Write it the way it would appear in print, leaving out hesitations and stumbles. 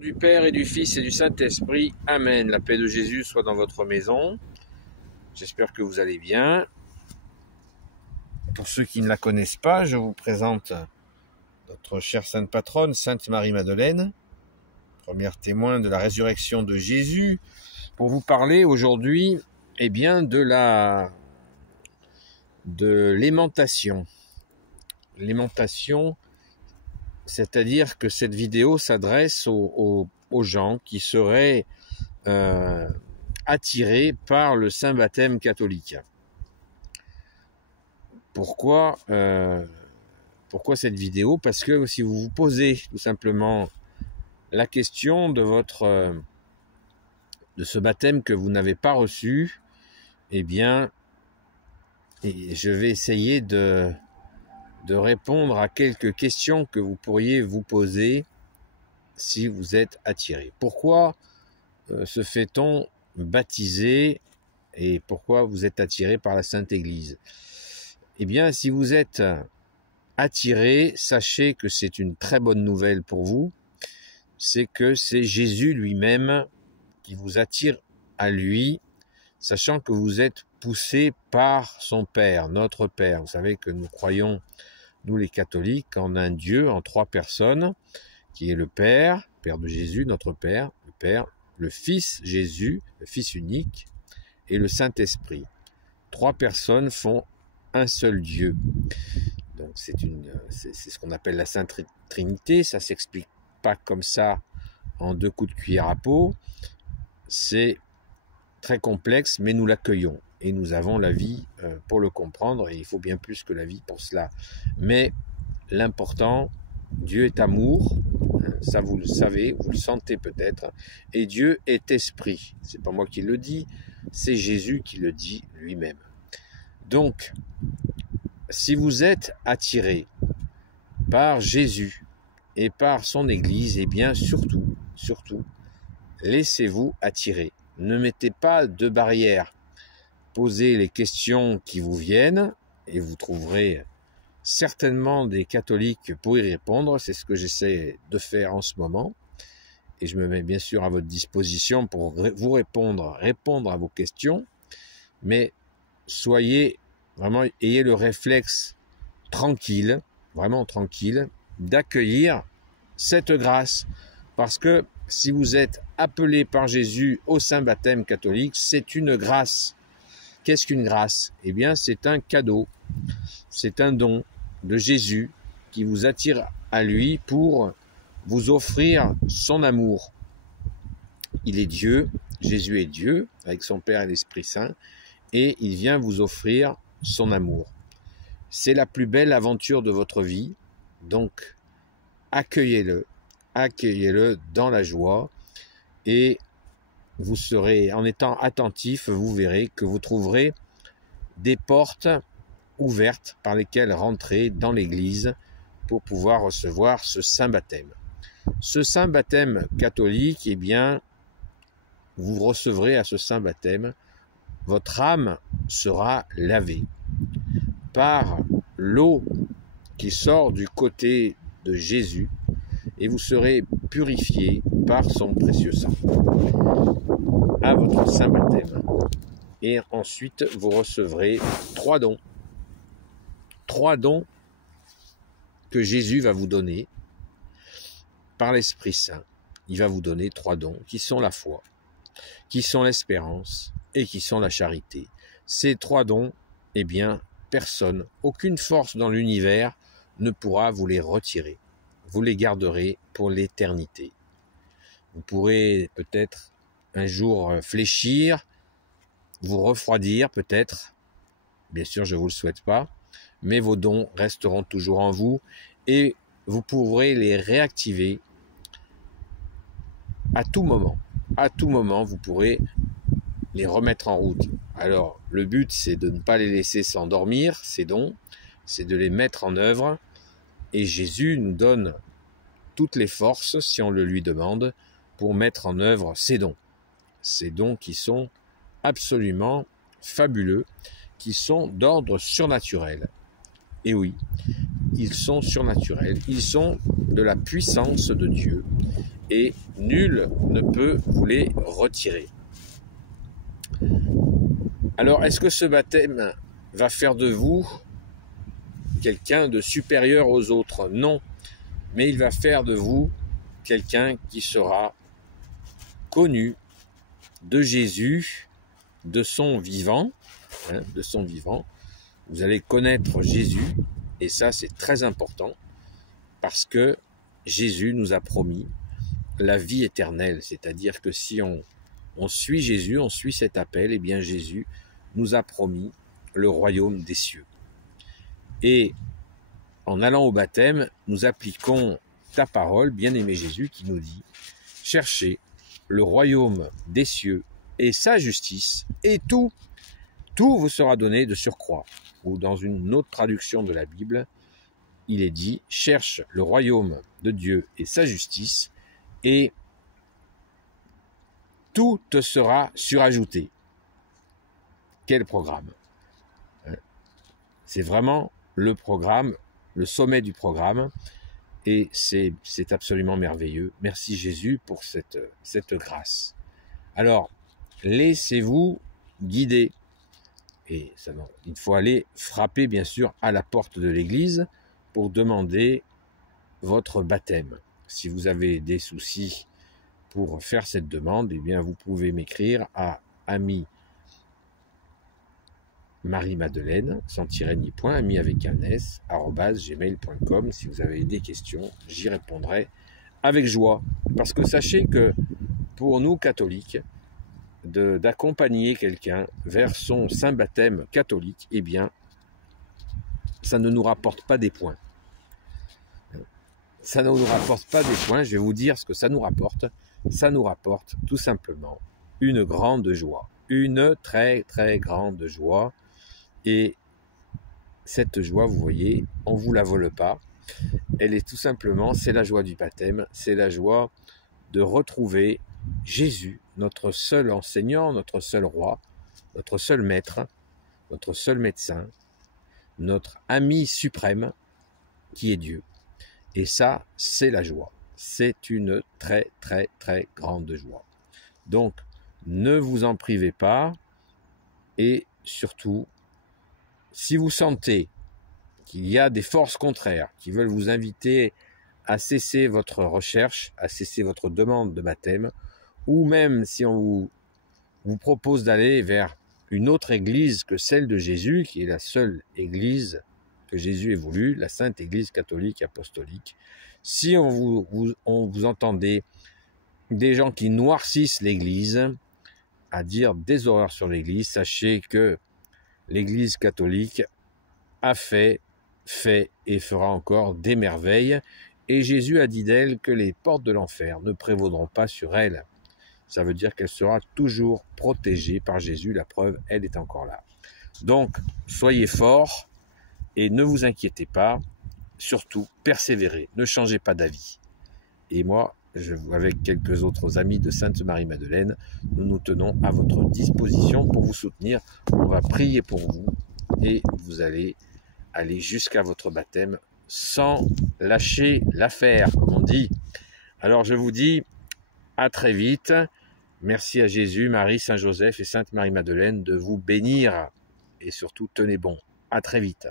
Du Père et du Fils et du Saint-Esprit. Amen. La paix de Jésus soit dans votre maison. J'espère que vous allez bien. Pour ceux qui ne la connaissent pas, je vous présente notre chère Sainte Patronne, Sainte Marie-Madeleine, première témoin de la résurrection de Jésus, pour vous parler aujourd'hui de l'aimantation. L'aimantation, c'est-à-dire que cette vidéo s'adresse aux gens qui seraient attirés par le saint baptême catholique. Pourquoi cette vidéo? Parce que si vous vous posez tout simplement la question de ce baptême que vous n'avez pas reçu, eh bien, je vais essayer de répondre à quelques questions que vous pourriez vous poser si vous êtes attiré. Pourquoi se fait-on baptiser et pourquoi vous êtes attiré par la Sainte Église? Eh bien, si vous êtes attiré, sachez que c'est une très bonne nouvelle pour vous. C'est que c'est Jésus lui-même qui vous attire à lui, sachant que vous êtes poussé par son Père, notre Père. Vous savez que nous croyons, nous les catholiques, en un Dieu, en trois personnes, qui est le Père, Père de Jésus, notre Père, le Père, le Fils Jésus, le Fils unique, et le Saint-Esprit. Trois personnes font un seul Dieu. Donc c'est ce qu'on appelle la Sainte Trinité. Ça s'explique pas comme ça en deux coups de cuillère à peau. C'est très complexe, mais nous l'accueillons et nous avons la vie pour le comprendre, et il faut bien plus que la vie pour cela. Mais l'important, Dieu est amour, ça vous le savez, vous le sentez peut-être, et Dieu est esprit. C'est pas moi qui le dis, c'est Jésus qui le dit lui-même. Donc, si vous êtes attiré par Jésus et par son Église, eh bien surtout, laissez-vous attirer. Ne mettez pas de barrière. Posez les questions qui vous viennent et vous trouverez certainement des catholiques pour y répondre. C'est ce que j'essaie de faire en ce moment. Et je me mets bien sûr à votre disposition pour vous répondre à vos questions. Mais ayez le réflexe tranquille, vraiment tranquille, d'accueillir cette grâce. Parce que si vous êtes appelé par Jésus au saint baptême catholique, c'est une grâce. Qu'est-ce qu'une grâce? Eh bien, c'est un cadeau, c'est un don de Jésus qui vous attire à lui pour vous offrir son amour. Il est Dieu, Jésus est Dieu, avec son Père et l'Esprit Saint, et il vient vous offrir son amour. C'est la plus belle aventure de votre vie, donc accueillez-le dans la joie, et vous serez, en étant attentif, vous verrez que vous trouverez des portes ouvertes par lesquelles rentrer dans l'église pour pouvoir recevoir ce saint baptême. Ce saint baptême catholique, eh bien, vous recevrez à ce saint baptême, votre âme sera lavée par l'eau qui sort du côté de Jésus et vous serez purifié par son précieux sang à votre saint baptême. Et ensuite, vous recevrez trois dons que Jésus va vous donner par l'Esprit Saint. Il va vous donner trois dons qui sont la foi, qui sont l'espérance et qui sont la charité. Ces trois dons, eh bien, personne, aucune force dans l'univers ne pourra vous les retirer. Vous les garderez pour l'éternité. Vous pourrez peut-être un jour fléchir, vous refroidir peut-être. Bien sûr, je ne vous le souhaite pas, mais vos dons resteront toujours en vous et vous pourrez les réactiver à tout moment. À tout moment, vous pourrez les remettre en route. Alors, le but, c'est de ne pas les laisser s'endormir, ces dons, c'est de les mettre en œuvre. Et Jésus nous donne toutes les forces, si on le lui demande, pour mettre en œuvre ces dons. Ces dons qui sont absolument fabuleux, qui sont d'ordre surnaturel. Et oui, ils sont surnaturels, ils sont de la puissance de Dieu. et nul ne peut vous les retirer. Alors, est-ce que ce baptême va faire de vous quelqu'un de supérieur aux autres? Non, mais il va faire de vous quelqu'un qui sera connu de Jésus, de son vivant, de son vivant. Vous allez connaître Jésus, et ça c'est très important, parce que Jésus nous a promis la vie éternelle, c'est-à-dire que si on suit Jésus, on suit cet appel, et bien Jésus nous a promis le royaume des cieux. Et en allant au baptême, nous appliquons ta parole, bien-aimé Jésus, qui nous dit « Cherchez le royaume des cieux et sa justice, et tout vous sera donné de surcroît. » Ou dans une autre traduction de la Bible, il est dit « Cherche le royaume de Dieu et sa justice, et tout te sera surajouté. » Quel programme! C'est vraiment le programme, le sommet du programme, et c'est absolument merveilleux. Merci Jésus pour cette grâce. Alors, laissez-vous guider. Et ça, il faut aller frapper, bien sûr, à la porte de l'église pour demander votre baptême. Si vous avez des soucis pour faire cette demande, eh bien, vous pouvez m'écrire à ami Marie-Madeleine, sans tirer ni point, ami avec un s, @gmail.com. Si vous avez des questions, j'y répondrai avec joie. Parce que sachez que pour nous catholiques, d'accompagner quelqu'un vers son saint baptême catholique, eh bien, ça ne nous rapporte pas des points. Ça ne nous rapporte pas des points, je vais vous dire ce que ça nous rapporte. Ça nous rapporte tout simplement une grande joie, une très très grande joie. Et cette joie, vous voyez, on ne vous la vole pas. Elle est tout simplement, c'est la joie du baptême, c'est la joie de retrouver Jésus, notre seul enseignant, notre seul roi, notre seul maître, notre seul médecin, notre ami suprême, qui est Dieu. Et ça, c'est la joie. C'est une très, très, très grande joie. Donc, ne vous en privez pas, et surtout, si vous sentez qu'il y a des forces contraires qui veulent vous inviter à cesser votre recherche, à cesser votre demande de baptême, ou même si on vous propose d'aller vers une autre église que celle de Jésus, qui est la seule église que Jésus ait voulu, la Sainte Église catholique apostolique, si on vous entendez des gens qui noircissent l'église, à dire des horreurs sur l'église, sachez que l'Église catholique a fait et fera encore des merveilles. Et Jésus a dit d'elle que les portes de l'enfer ne prévaudront pas sur elle. Ça veut dire qu'elle sera toujours protégée par Jésus. La preuve, elle est encore là. Donc, soyez forts et ne vous inquiétez pas. Surtout, persévérez. Ne changez pas d'avis. Et moi, avec quelques autres amis de Sainte Marie-Madeleine, nous nous tenons à votre disposition pour vous soutenir. On va prier pour vous et vous allez aller jusqu'à votre baptême sans lâcher l'affaire, comme on dit. Alors je vous dis à très vite. Merci à Jésus, Marie, Saint Joseph et Sainte Marie-Madeleine de vous bénir. Et surtout, tenez bon. À très vite.